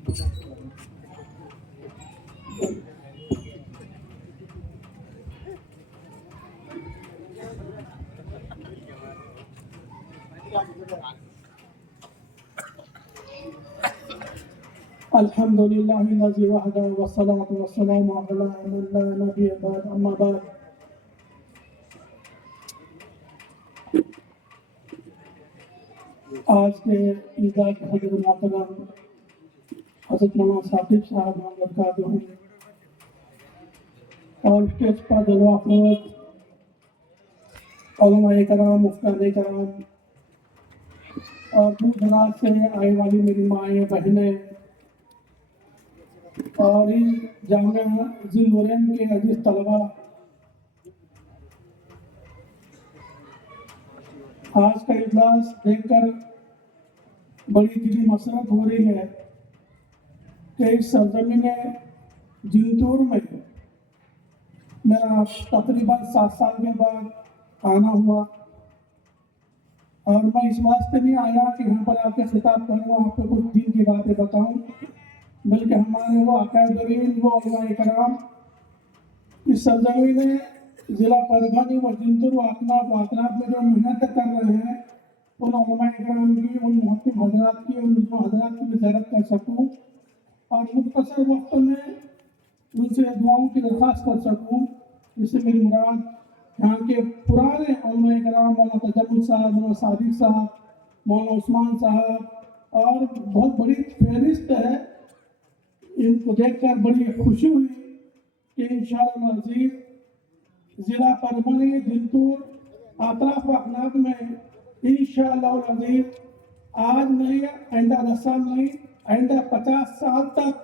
الحمد لله الذي وحده والصلاة والسلام على من لا نبي بعد أما بعد. آج کے عیدگاہ کے حضرت محترم حضرت مولانا ثاقب صاحب محمد قادری اور اسٹیج پر جلوہ افروز علماء کرام، مفتیان کرام اور دور دراز سے آنے والی میری مائیں بہنیں اور ان جامعہ ذی النورین کے عزیز طلباء، آج کا اجلاس دیکھ کر بڑی دلی مسرت ہو رہی ہے کہ اس سرزمین جنتور میں میرا تقریباً 7 سال کے بعد آنا ہوا، اور میں اس واسطے نہیں آیا کہ یہاں پر آپ کے خطاب کروں، آپ کو کچھ دین کی باتیں بتاؤں، بلکہ ہمارے وہ اکابرین، وہ علماء کرام اس سرزمین ضلع پربھنی و جنتور و اطناب میں جو محنت کر رہے ہیں، ان علماء کرام کی، ان محترم حضرات کی، ان نجوم حضرات کی زیارت کر سکوں اور مختصر وقت میں ان سے دعاؤں کی درخواست کر سکوں، جس سے میری مراد یہاں کے پرانے علماء کرام، مولانا تجمل صاحب، مولانا صادق صاحب، مولانا عثمان صاحب، اور بہت بڑی فہرست ہے، ان کو دیکھ کر بڑی خوشی ہوئی کہ انشاءاللہ العزیز ضلع پربھنی، جنتور، اطراف و اکناف میں انشاءاللہ العزیز آج نہیں، آئندہ 10 سال نہیں، آئندہ 50 سال تک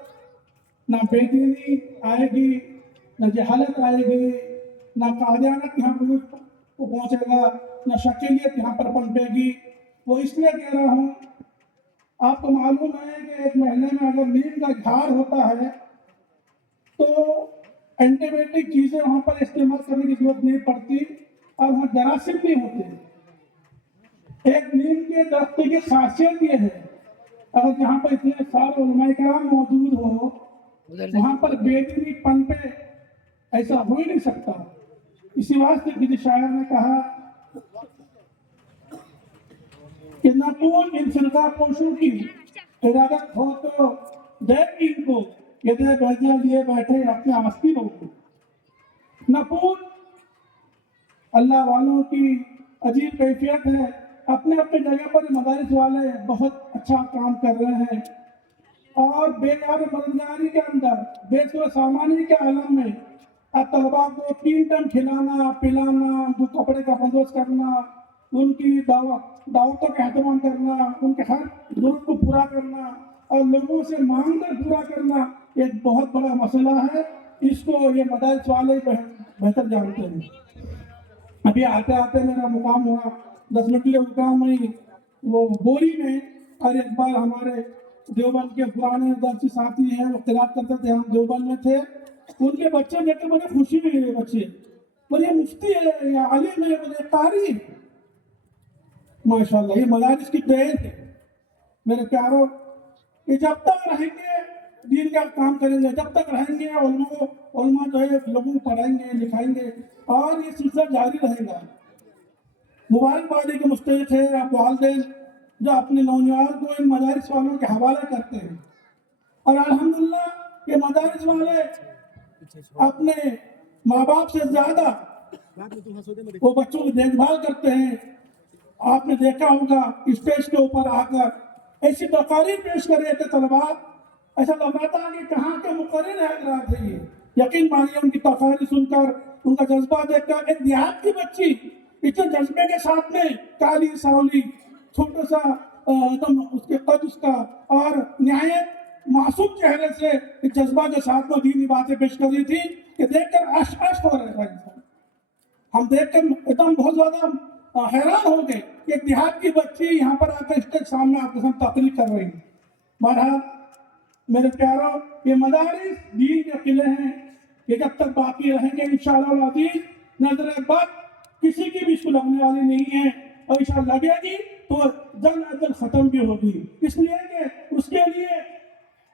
نہ بے دینی آئے گی، نہ جہالت آئے گی، نہ قادیانت یہاں پر پہنچے گا، نہ شکیلیت یہاں پر پنپے گی. وہ اس لیے کہہ رہا ہوں، آپ کو معلوم ہے کہ ایک مہینے میں اگر نیم کا جھاڑ ہوتا ہے تو اینٹی بائیوٹک چیزیں وہاں پر استعمال کرنے کی ضرورت نہیں پڑتی اور وہاں جراثیم نہیں ہوتے. ایک نیم کے درخت کی خاصیت یہ ہے، اگر جہاں پر اتنے سارے علماء کرام موجود ہو، وہاں پر بے دینی پن پہ ایسا ہو ہی نہیں سکتا. اسی واسطے کسی شاعر نے کہا کہ نہ پون ان فرقہ پوشوں کی ارادت ہو تو دیکھ ان کو کہ دے بیجا لیے بیٹھے اپنے آستینوں کو. نہ پون اللہ والوں کی عجیب کیفیت ہے، اپنے اپنے جگہ پر مدارس والے بہت اچھا کام کر رہے ہیں، اور بے یار مددگاری کے اندر، بے سو سامانی کے عالم میں اب طلباء کو 3 ٹائم کھلانا، پلانا، ان کو کپڑے کا بندوبست کرنا، ان کی دعوتوں کا اہتمام کرنا، ان کے ہر ضرورت کو پورا کرنا اور لوگوں سے مانگ کر پورا کرنا ایک بہت بڑا مسئلہ ہے. اس کو یہ مدارس والے بہتر جانتے ہیں. ابھی آتے آتے میرا مقام ہوا 10 منٹ کے لیے مقام میں وہ بوری میں، اور ایک بار ہمارے دیوبند کے پرانے درسی ساتھی ہیں، وہ قرات کرتے تھے، ہم دیوبند میں تھے، ان کے بچے دیکھ کے بڑے خوشی ہوئی. یہ بچے بڑے مفتی ہے یا عالم ہے، بڑے قاری، ماشاءاللہ. یہ مدارس کی دین ہے میرے پیاروں. کہ جب تک رہیں گے دین کا کام کریں گے، جب تک رہیں گے علماء جو ہے لوگوں کو پڑھائیں گے، لکھائیں گے، اور یہ سلسلہ جاری رہے گا. مبارکبادی کے مستحق ہے آپ والدین جو اپنے نوجوان کو ان مدارس والوں کے حوالے کرتے ہیں، اور الحمدللہ یہ مدارس والے اپنے ماں باپ سے زیادہ وہ بچوں کی دیکھ بھال کرتے ہیں. آپ نے دیکھا ہوگا اسٹیج کے اوپر آ کر ایسی تقاریر پیش کر رہے تھے طلباء، ایسا لگ رہا تھا کہ کہاں کے مقرر حضرات ہیں یہ. یقین مانیے ان کی تقاریر سن کر، ان کا جذبہ دیکھ کر، ایک دیہات کی بچی اتنے جذبے کے ساتھ میں، کالی سانولی، چھوٹا سا اس کے قد، اس کا، اور نہایت معصوم چہرے سے اس جذبہ کے ساتھ وہ دینی باتیں پیش کر رہی تھی کہ دیکھ کر عشق ہو رہا تھا انسان. ہم دیکھ کر ایک دم بہت زیادہ حیران ہو گئے کہ ایک دیہات کی بچی یہاں پر آ کر اسٹیج سامنے آپ کے ساتھ تقریر کر رہی ہے. بہرحال میرے پیاروں، یہ مدارس دین کے قلعے ہیں، یہ جب تک باقی رہیں گے انشاءاللہ العزیز نظر بد کسی کی بھی اس کو لگنے والی نہیں ہے، اور انشاءاللہ لگے گی تو جلد از جلد ختم بھی ہوگی. اس لیے کہ اس کے لیے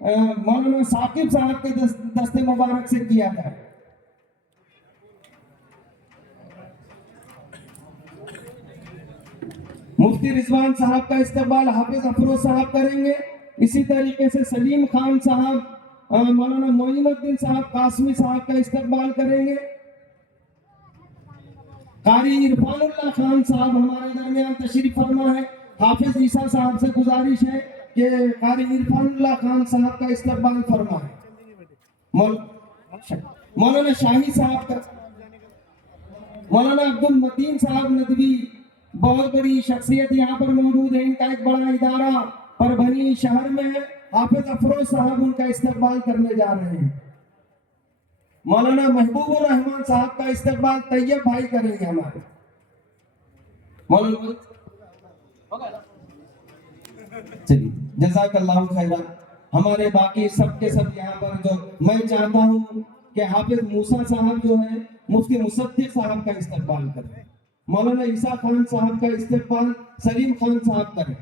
مولانا ثاقب صاحب کے دستے مبارک سے کیا جائے۔ مفتی رضوان صاحب کا استقبال حافظ افروز صاحب کریں گے۔ اسی طریقے سے سلیم خان صاحب، مولانا معین الدین صاحب قاسمی صاحب کا استقبال کریں گے۔ قاری عرفان اللہ خان صاحب ہمارے درمیان تشریف فرما ہے۔ حافظ عیسیٰ صاحب سے گزارش ہے کہ قاری عرفان اللہ خان صاحب کا استقبال فرمائیں۔ مولانا شاہی صاحب کا، مولانا عبد المتین صاحب ندوی بہت بڑی شخصیت یہاں پر موجود ہے، ان کا ایک بڑا ادارہ پربھنی شہر میں ہے۔ حافظ افروز صاحب ان کا استقبال کرنے جا رہے ہیں۔ مولانا محبوب الرحمان صاحب کا استقبال طیب بھائی کریں گے ہمارے۔ مولانا چلیے، جزاک اللہ خیرہ۔ ہمارے باقی سب کے سب یہاں پر جو میں چاہتا ہوں کہ حافظ موسیٰ صاحب جو ہے مفتی مصدق صاحب کا استقبال کریں، مولانا عیسیٰ خان صاحب کا استقبال سلیم خان صاحب کریں۔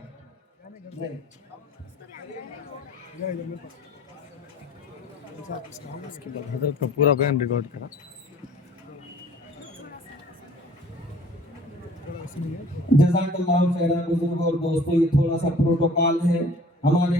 حضرت کا پورا بیان ریکارڈ کرا۔ جزاک اللہ خیرہ۔ بزرگ اور دوستو، یہ تھوڑا سا پروٹوکال ہے ہمارے